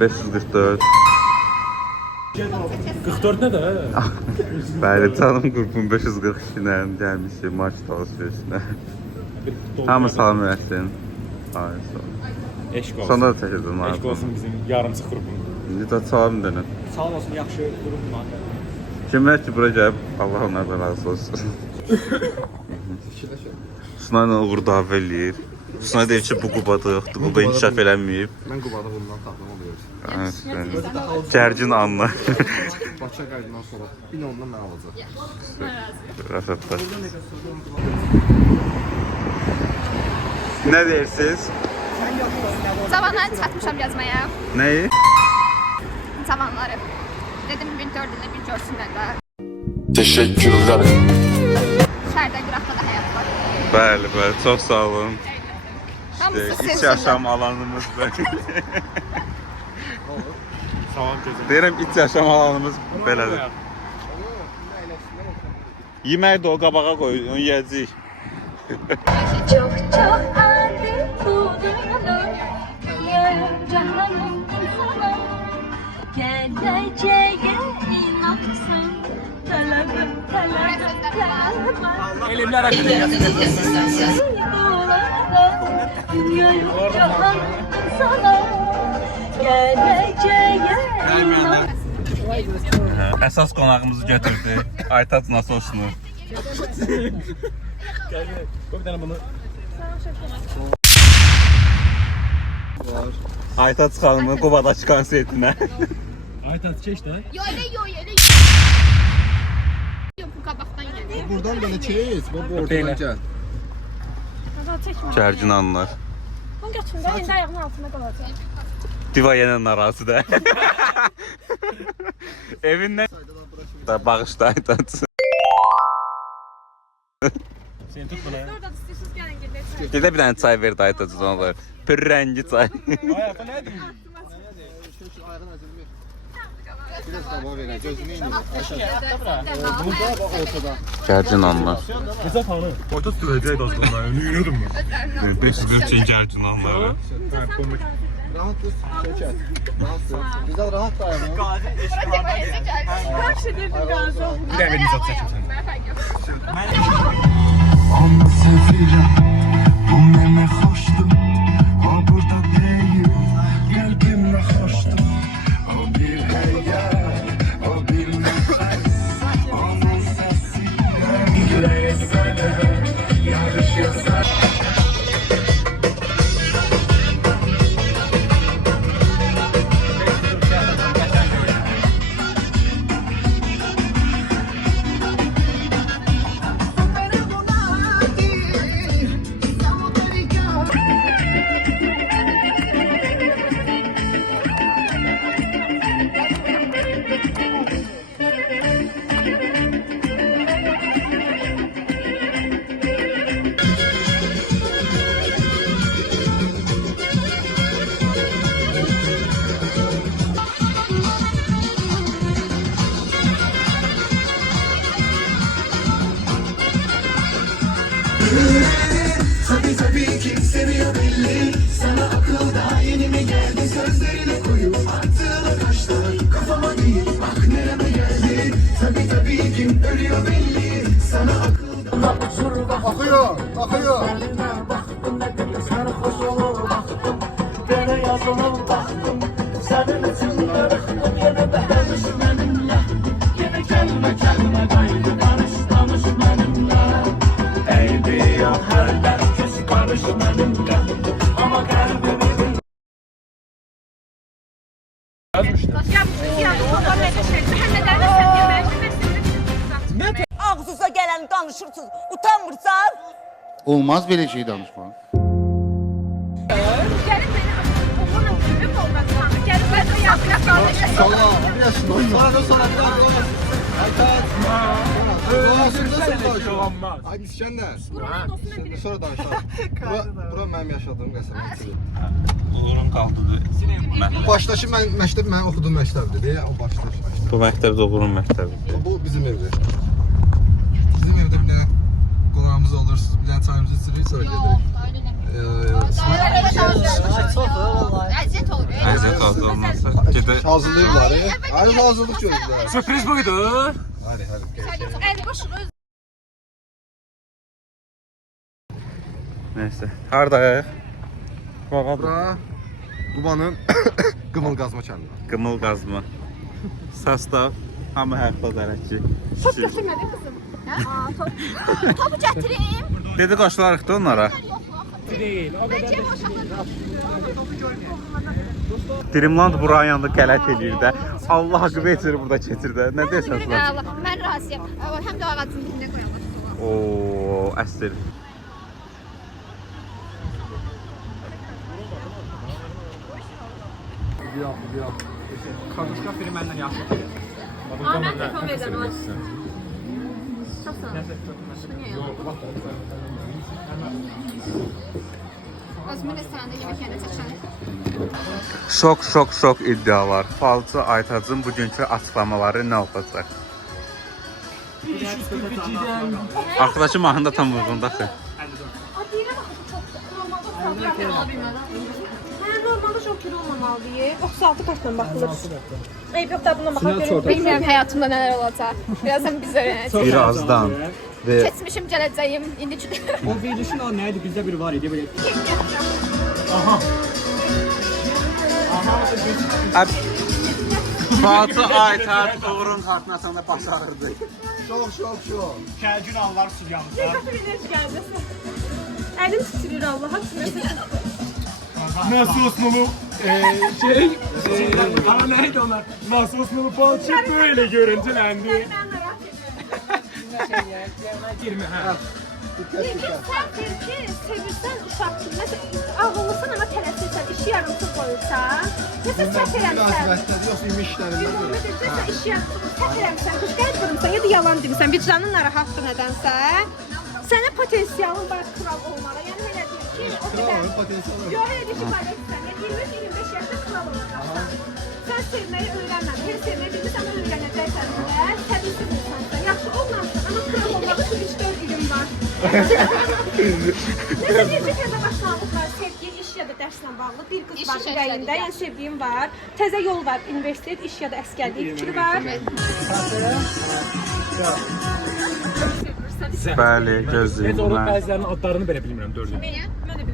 544. 44 ne de? Bəli, canım qrupun 542 ilə gəlmişik market alışverişinə. Hamı salam versin. Eşq olsun. Sonra da çəkəcəm. Eşq olsun bizim yarımçı qrupun. İndi də salam denən. Sağ olsun, yaxşı qrupun. Kimlər ki bura gəlib, Allah onlardan razı olsun. Suna ilə uğur davə eləyir. Suna deyir ki, bu Qubada yoxdur, Quba inkişaf eləməyib. Mən Qubada bundan taxdım oluyoruz. Gərgin anlar. Bakıya qayıdandan sonra bir ondan mən alacağım. Rəsətlər. Nə deyirsiniz? Cavanları çatmışam yazmaya. Nəyi? Cavanları. Dedim bir dördündə bir görsünlər də. Teşekkürler. Şəhərdə qıraqda da həyat var. Bəli, bəli, çox sağ olun. Hamısı İç sevsin. yaşam alanımız belə. Salam gözüm. Deyirəm, iç yaşam alanımız belədir. Yemək də o qabağa qoy, onu yeyəcəyik. Çok çok adi buldum yarım canım sana geleceğe inansan talabım Elimler akıllı. yarım canım sana geleceğe inansan. Əsas qonağımızı götürdü. Aytaç Nasosunu. Gel, koy bir tane bunu. Aytaç xanımın Qubadakı konsertinə. Aytat keç de. Yoyla. Yok bu qabaqdan gəlir. Buradan belə keç, bu ortadan gəl. Gərgin anlar. Bunu götürün də, indi ayağımın altında qalacaq. Diva yenə narazıdır. Evindən bağışla Aytaç. Seni tut bunu. Orada istəyirsiniz gəlin gedək. Gedə bir dənə çay verdi Aytaç onlar. Pür rəngi çay. Ayakta ne diyeyim? Biraz qabağa verək, gözünü indir. Bunu Burada bax ortada. Gərgin anlar. Güzel tanı. Aytat sürəcəkdi aslında. Önü yürüyordum ben. 543 gərgin anlar. Ha, komik. Rahat dur, çəkət. Rahat dur. Güzel rahat dayan. Bax şedirdim qalacaq. Bir tane vereyim satacağım sen. Onu sevirəm, bu mənə xoşdur. O burada deyil, qəlbimə xoşdur. O bir həyat, o bir nəfəs. Onun səsilə İngilizcədə yarış yazar. Tabii kim seviyor belli. Sana akıl daha yeni mi geldi? Sözlerine koyup attığına kaçtı. Kafama değil bak nereme geldi. Tabii kim ölüyor belli. Sana akıl Akıyor, akıyor. sarhoş olur baktım. Böyle yazılır baktım. Senin için yarıştım. Yine beğenmiş benimle. Yine kelime kaydı. Danış benimle. Eydi yok her dert kes karış benimle. Ama kalbimi bil. Ağzınıza gələni danışırsınız, utanmırsan? Olmaz belə şey danışmaq. Gəlin məni oğlunla görüb olmazsan. Gəlin mən yazıya qalmışam. Sonra, bir yaşında. Sonra. Ay İskəndər. Şimdi sonra danışalım. Bura mənim yaşadığım qəsəbə. Uğurun qaldı. Başdakı məktəb mən oxuduğum məktəbdir deyə o başdakı məktəb. Bu məktəb də Uğurun məktəbidir. Bu bizim evdir. Bizim evdə bir dənə qonağımız olur, bir tane çayımızı içirik, sonra Yox, gedirik. öyle eləmir. Əziyyət olur. Əziyyət olmasa. Gedə Hazırlayırlar, Hayır, hazırlık görürlər. Sürpriz buydu. Hadi, hadi. Əli boş öz. Neyse. Hardayıq? Bağa Bura Qubanın Qımıl qazma kəndi. Qımıl qazma. Sastav. Hamı hərfdə ki. Top götürmədin qızım. Topu gətirim. Dedi qoşularıq da onlara. Değil. O kadar. Cem uşaqlar. Dreamland buranın yanında qələt eləyir də. Allah haqqı verir burada keçir də. Nə deyirsən sən? Allah, mən razıyam. Həm də ağacın dibində qoyalım. Oo, əsr. Kardeşler biri benden yaşlı. Ahmet telefon verəcəm. Özümün restoranda yemək yerində çəkişən. Şok iddialar. Falcı Aytacın bugünkü açıqlamaları nə olacaq? Arkadaşım mahnında tam uyğundadır. Normalde çok kilo olmamalı diye. 36 kaçtan bakılır. Eyüp yok da buna bakalım. Bilmirəm həyatımda nələr olacaq. Birazdan biz öyrənəcəyik. Birazdan və Keçmişim, gələcəyim, indiki. O verilişin o neydi? Bizde biri var idi böyle. Falcı Aytac Uğur'un kartına başarırdı. Şok. Kelcün allar suyandı. Elim titriyor Allah'a. Nasosnulu ama neydi onlar? Nasosnulu balçık böyle görüntülendi. Girme ha. Sen belki sevirsen uşaqsın. Mesela ağıllısan ama tələsirsən, işi yarımsız qoyursan. Mesela səhv eləmsən. Yoxsa imiş işlərində. Mesela işi yarımsız səhv eləmsən, qışqayıb durumsan ya da yalan demirsən, vicdanın narahatdır nədənsə. Sənin potensialın var kral olmağa. Yəni elə deyir ki, o qədər. Potensial var. Yox, elə deyir ki, var etsən. 23-25 yaşda kral olacaqsan. Sən sevməyi öyrənmədin. Heç sevməyi bilmirsən, amma öyrənəcəksən də. Təbii insansan. Yaxşı olmazsın, amma kral olmaq üçün 3-4 ilin var. Necə necə təzə başlanğıc var, sevgi, iş ya da dərslə bağlı. Bir qız İş var işə ürəyində, işlədi. yəni sevgiyim var. Təzə yol var, universitet, iş ya da əskərlik fikri var. Bəli, Biz gözləyim onun mən. bəzilərinin adlarını belə bilmirəm, dördüm.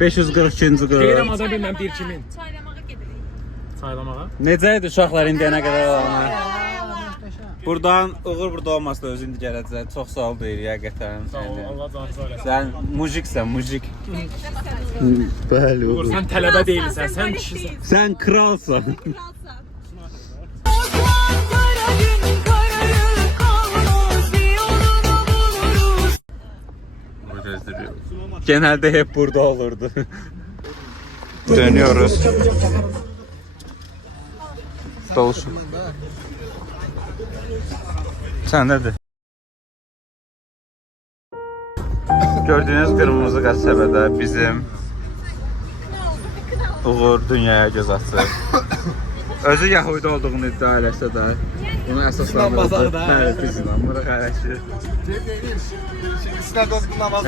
542-ci qrup. Deyirəm adam bilməm, bir kimin? Çaylamağa gedirik. Saylamağa. Necə idi uşaqlar indiyənə qədər olanlar? Buradan Uğur burada olmasa da özü indi gələcək. Çox sağ ol deyirik həqiqətən. Sağ ol, Allah canınızı eləsin. Sən mujiksən, mujik. Bəli, Uğur, sən tələbə deyilsən, sən kişisən. Sən kralsan. Genelde hep burada olurdu. Dönüyoruz. Dolsun. Sen nedir? Gördüğünüz kırmızı qəsəbədə bizim Uğur dünyaya göz açır. Özü Yahudi olduğunu iddia eləsə də bunu əsaslandırır. Bəli, biz inanmırıq hələ ki. Şimdi sinagog namaz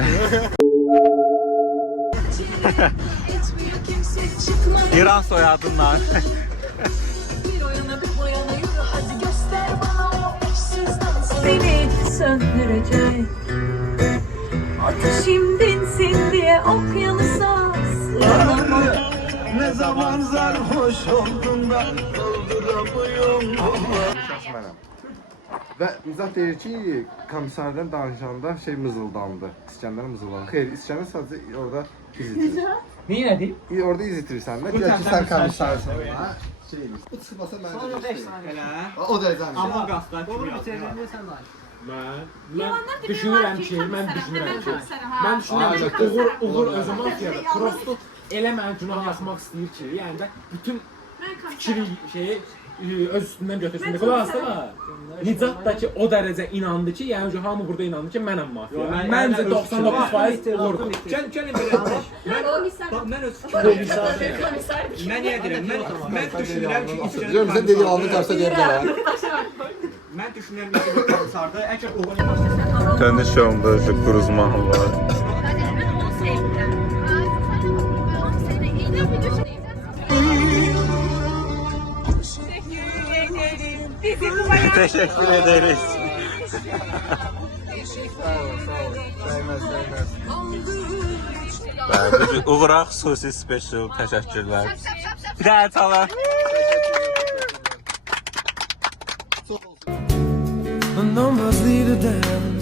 İran soyadından. Beni söndürecek ateşim dinsin diye okyanusa sığınamam. Ne zaman sarhoş oldum da dolduramıyorum. Şəxs mənəm. Və Nizat deyir ki, komissardan danışanda şey mızıldandı. İskəndər mızıldandı. Xeyr, İskəndər sadəcə orada iz itirir. Niyə nədir? Orada iz itirirsən də. Deyir ki, sən komissarsan. Şeyimiz. Bu çıxmasa mən O dərəcə Mən düşünürəm ki, mən düşünürəm ki, Uğur özü mafiyadır. Prosto elə mən günah yazmaq istəyir ki, yəni də bütün fikri şeyi öz üstündən götürsün. Qulaq asana. Nicat da ki o dərəcə inandı ki, yəni hamı burada inandı ki, mənəm mafiya. Məncə 99% Uğurdur. Gəlin belə. Mən öz fikrimdə. Mən niyə deyirəm? Mən düşünürəm ki, Görüm sən dediyi alını qarşıda deyirəm. mən düşünürəm ki, komissarda əgər Uğur Dönüş yolunda Kuruz mahalları. Bizi bu bayağı Teşekkür ederiz. Bəli, Uğraq xüsusi special təşəkkürlər. Bir daha çalın. The numbers lead her down.